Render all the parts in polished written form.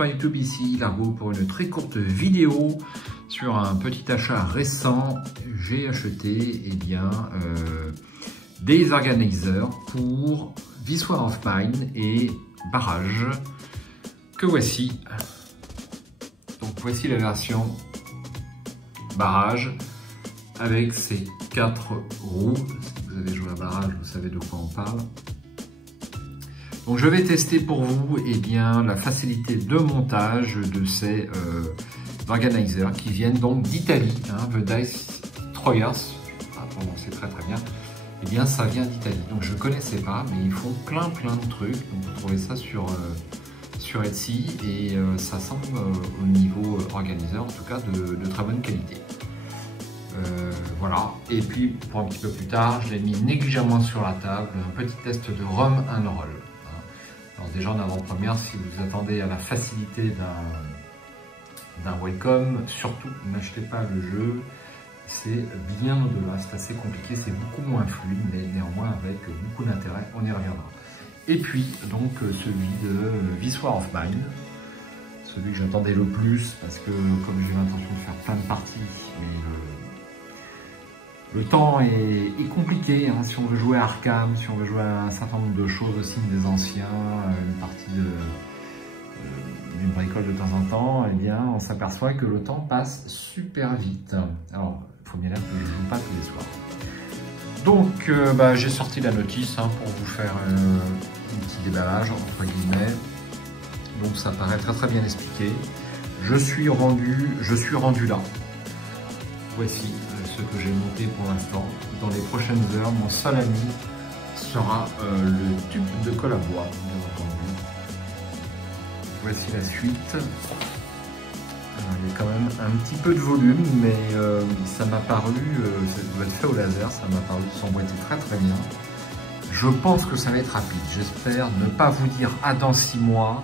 bonsoir YouTube, ici Largo pour une très courte vidéo sur un petit achat récent. J'ai acheté des organisers pour This War of Mine et Barrage que voici. Donc voici la version Barrage avec ses 4 roues. Si vous avez joué à Barrage, vous savez de quoi on parle. Donc je vais tester pour vous la facilité de montage de ces organisers qui viennent donc d'Italie, The Dice Troyers, c'est très bien, ça vient d'Italie. Donc je ne connaissais pas, mais ils font plein de trucs, donc vous trouvez ça sur Etsy et ça semble au niveau organiseur en tout cas de très bonne qualité. Voilà, et puis pour un petit peu plus tard, je l'ai mis négligemment sur la table, un petit test de Rum and Roll. Alors déjà en avant-première, si vous attendez à la facilité d'un welcome, surtout n'achetez pas le jeu, c'est bien au-delà, c'est assez compliqué, c'est beaucoup moins fluide, mais néanmoins avec beaucoup d'intérêt, on y reviendra. Et puis donc celui de This War of Mine, celui que j'attendais le plus, parce que comme j'ai l'intention de faire plein de parties, mais le temps est compliqué, si on veut jouer à Arkham, si on veut jouer à un certain nombre de choses aussi des anciens, une partie d'une bricole de temps en temps, on s'aperçoit que le temps passe super vite. Alors, il faut bien dire que je ne joue pas tous les soirs. Donc, j'ai sorti la notice pour vous faire un petit déballage, entre guillemets. Donc, ça paraît très bien expliqué. Je suis rendu là. Voici ce que j'ai monté pour l'instant. Dans les prochaines heures, mon seul ami sera le tube de colle à bois, bien entendu. Voici la suite. Alors, il y a quand même un petit peu de volume, mais ça m'a paru, ça doit être fait au laser, ça m'a paru s'emboîter très bien. Je pense que ça va être rapide. J'espère ne pas vous dire à dans 6 mois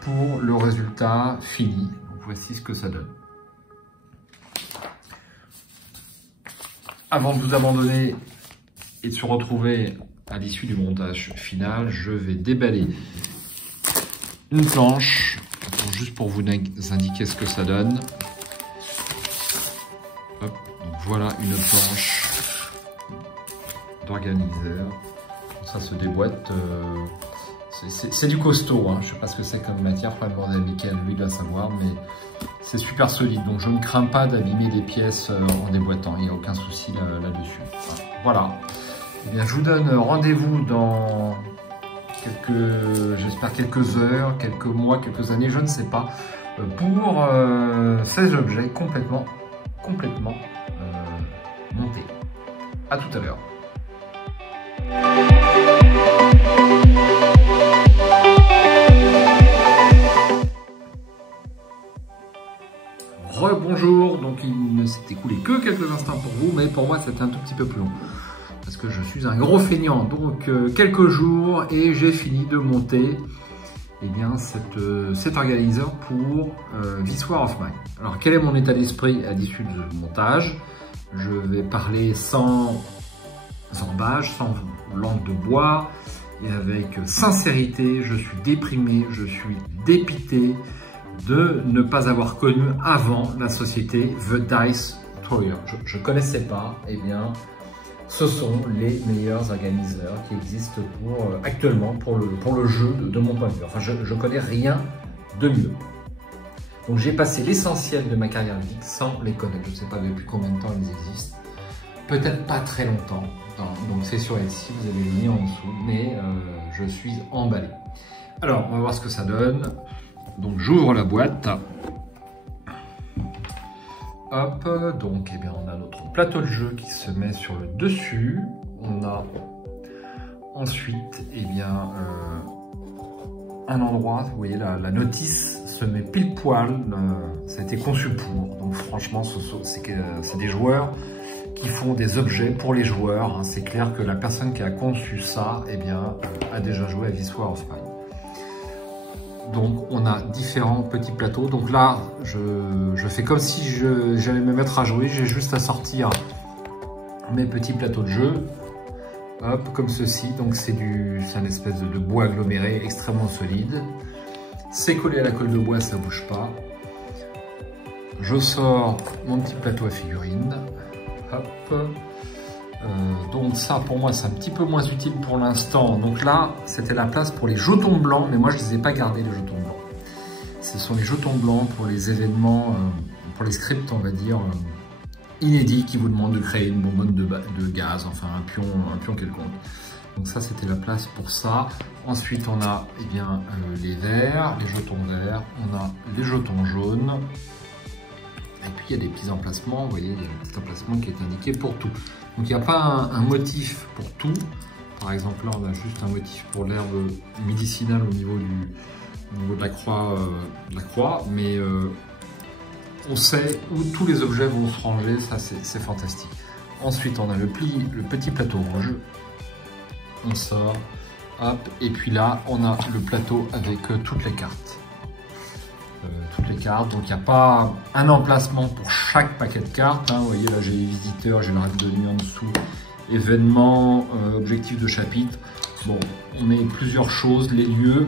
pour le résultat fini. Donc, voici ce que ça donne. Avant de vous abandonner et de se retrouver à l'issue du montage final, je vais déballer une planche, juste pour vous indiquer ce que ça donne. Hop, donc voilà une planche d'organiseur. Ça se déboîte. C'est du costaud, je ne sais pas ce que c'est comme matière, pas demander à Mickaël, lui doit savoir, mais c'est super solide, donc je ne crains pas d'abîmer des pièces en déboîtant, il n'y a aucun souci là-dessus. Voilà, je vous donne rendez-vous dans j'espère quelques heures, quelques mois, quelques années, je ne sais pas, pour ces objets complètement montés. À tout à l'heure. Rebonjour, donc il ne s'est écoulé que quelques instants pour vous, mais pour moi c'était un tout petit peu plus long, parce que je suis un gros feignant, donc quelques jours et j'ai fini de monter cet organiseur pour This War of Mine. Alors quel est mon état d'esprit à l'issue de ce montage? Je vais parler sans embâche, sans langue de bois, et avec sincérité. Je suis déprimé, je suis dépité de ne pas avoir connu avant la société The Dice Troyers. Je ne connaissais pas, ce sont les meilleurs organiseurs qui existent actuellement pour le jeu de mon point de vue. Enfin, je ne connais rien de mieux. Donc j'ai passé l'essentiel de ma carrière geek sans les connaître. Je ne sais pas depuis combien de temps ils existent. Peut-être pas très longtemps. Donc c'est sur Etsy, vous avez le lien en dessous, mais je suis emballé. Alors, on va voir ce que ça donne. Donc j'ouvre la boîte. Hop, donc on a notre plateau de jeu qui se met sur le dessus. On a ensuite un endroit, vous voyez la notice se met pile poil, ça a été conçu pour. Donc franchement, c'est des joueurs qui font des objets pour les joueurs. C'est clair que la personne qui a conçu ça a déjà joué à This War of Mine. Donc on a différents petits plateaux. Donc là, je fais comme si j'allais me mettre à jouer. J'ai juste à sortir mes petits plateaux de jeu. Hop, comme ceci. Donc c'est un espèce de bois aggloméré extrêmement solide. C'est collé à la colle de bois, ça bouge pas. Je sors mon petit plateau à figurines. Hop. Donc ça, pour moi, c'est un petit peu moins utile pour l'instant. Donc là, c'était la place pour les jetons blancs, mais moi, je ne les ai pas gardés, les jetons blancs. Ce sont les jetons blancs pour les événements, pour les scripts, on va dire, inédits, qui vous demandent de créer une bonbonne de gaz, enfin un pion quelconque. Donc ça, c'était la place pour ça. Ensuite, on a eh bien, les verts, les jetons verts, on a les jetons jaunes. Et puis, il y a des petits emplacements, vous voyez, il y a un petit emplacement qui est indiqué pour tout. Donc, il n'y a pas un motif pour tout. Par exemple, là, on a juste un motif pour l'herbe médicinale au niveau de la croix, mais on sait où tous les objets vont se ranger, ça, c'est fantastique. Ensuite, on a le petit plateau rouge. On sort, hop, et puis là, on a le plateau avec toutes les cartes. Donc il n'y a pas un emplacement pour chaque paquet de cartes. Hein. Vous voyez, là, j'ai les visiteurs, j'ai le règle de nuit en dessous, événements, objectifs de chapitre. Bon, on met plusieurs choses, les lieux.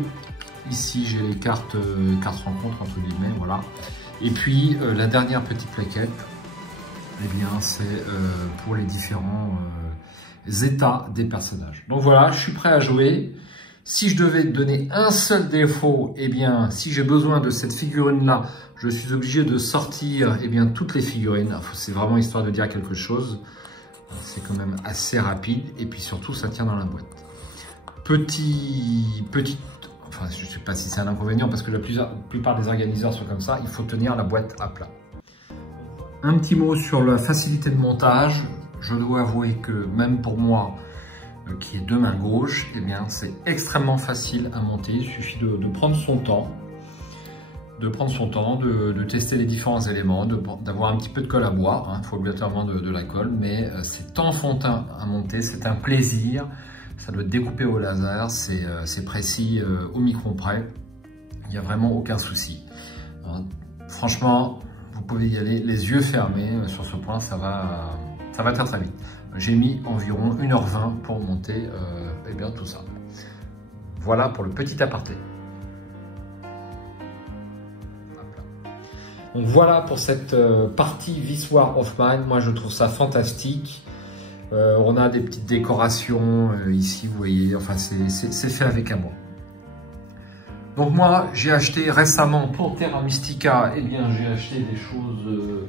Ici, j'ai les cartes rencontres, entre guillemets, voilà. Et puis, la dernière petite plaquette, eh bien, c'est pour les différents états des personnages. Donc voilà, je suis prêt à jouer. Si je devais donner un seul défaut, eh bien, si j'ai besoin de cette figurine-là, je suis obligé de sortir eh bien, toutes les figurines. C'est vraiment histoire de dire quelque chose. C'est quand même assez rapide. Et puis surtout, ça tient dans la boîte. Enfin, je ne sais pas si c'est un inconvénient, parce que la plupart des organiseurs sont comme ça. Il faut tenir la boîte à plat. Un petit mot sur la facilité de montage. Je dois avouer que même pour moi, qui est de main gauche, eh bien c'est extrêmement facile à monter. Il suffit de prendre son temps, de tester les différents éléments, d'avoir un petit peu de colle à bois. Il faut obligatoirement de la colle, mais c'est enfantin à monter, c'est un plaisir. Ça doit être découpé au laser, c'est précis au micron près. Il n'y a vraiment aucun souci. Alors, franchement, vous pouvez y aller les yeux fermés sur ce point, ça va très très vite. J'ai mis environ 1h20 pour monter eh bien, tout ça. Voilà pour le petit aparté. Donc voilà pour cette partie This War of Mine. Moi je trouve ça fantastique. On a des petites décorations ici, vous voyez. Enfin c'est fait avec amour. Donc moi j'ai acheté récemment pour Terra Mystica, eh bien j'ai acheté des choses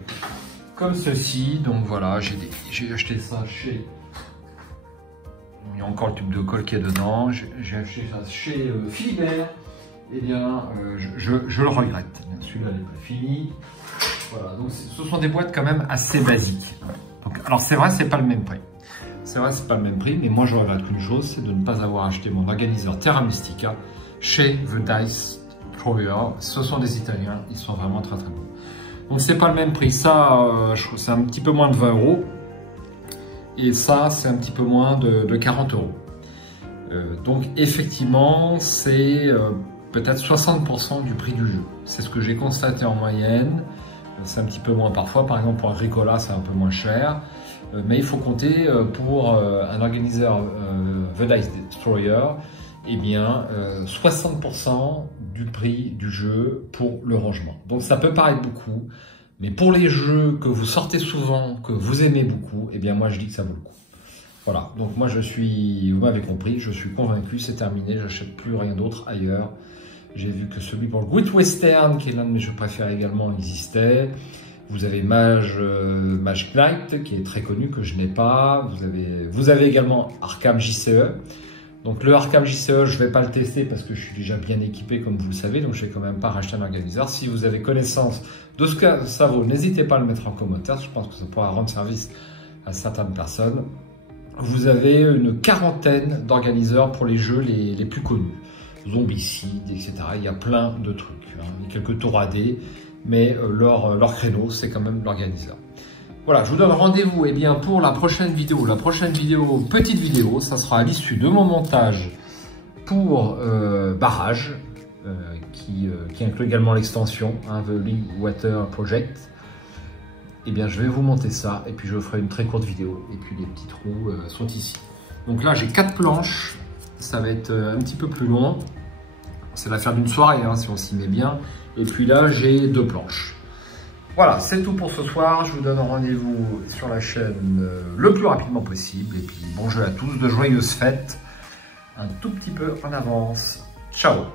comme ceci. Donc voilà, j'ai acheté ça chez... Il y a encore le tube de colle qui est dedans. J'ai acheté ça chez Philibert. Eh bien, je le regrette. Celui-là n'est pas fini. Voilà, donc ce sont des boîtes quand même assez basiques. Donc, alors c'est vrai, c'est pas le même prix. C'est vrai, c'est pas le même prix, mais moi je regrette qu'une chose, c'est de ne pas avoir acheté mon organiseur Terra Mystica chez The Dice Thrower. Ce sont des Italiens, ils sont vraiment très très bons. Donc c'est pas le même prix. Ça, je trouve c'est un petit peu moins de 20 €. Et ça, c'est un petit peu moins de 40 €. Donc effectivement, c'est peut-être 60% du prix du jeu. C'est ce que j'ai constaté en moyenne. C'est un petit peu moins parfois. Par exemple, pour Agricola, c'est un peu moins cher. Mais il faut compter pour un organiseur The Dice Destroyer, eh bien, 60% du prix du jeu pour le rangement. Donc ça peut paraître beaucoup, mais pour les jeux que vous sortez souvent, que vous aimez beaucoup, eh bien moi je dis que ça vaut le coup. Voilà, donc moi vous m'avez compris, je suis convaincu, c'est terminé, j'achète plus rien d'autre ailleurs. J'ai vu que celui pour le Great Western, qui est l'un de mes jeux préférés également, existait. Vous avez Mage Knight, qui est très connu, que je n'ai pas. Vous avez également Arkham JCE. Donc le Arkham JCE, je ne vais pas le tester parce que je suis déjà bien équipé, comme vous le savez. Donc je ne vais quand même pas racheter un organiseur. Si vous avez connaissance de ce que ça vaut, n'hésitez pas à le mettre en commentaire. Je pense que ça pourra rendre service à certaines personnes. Vous avez une quarantaine d'organiseurs pour les jeux les plus connus. Zombicide, etc. Il y a plein de trucs. Hein. Il y a quelques tours AD, mais leur créneau, c'est quand même l'organiseur. Voilà, je vous donne rendez-vous eh bien, pour la prochaine vidéo. La prochaine vidéo, petite vidéo, ça sera à l'issue de mon montage pour Barrage, qui inclut également l'extension, hein, The Link Water Project. Eh bien, je vais vous monter ça, et puis je ferai une très courte vidéo. Et puis les petits trous sont ici. Donc là, j'ai 4 planches. Ça va être un petit peu plus long. c'est l'affaire d'une soirée, hein, si on s'y met bien. Et puis là, j'ai 2 planches. Voilà, c'est tout pour ce soir. Je vous donne rendez-vous sur la chaîne le plus rapidement possible. Et puis, bon jeu à tous, de joyeuses fêtes. Un tout petit peu en avance. Ciao!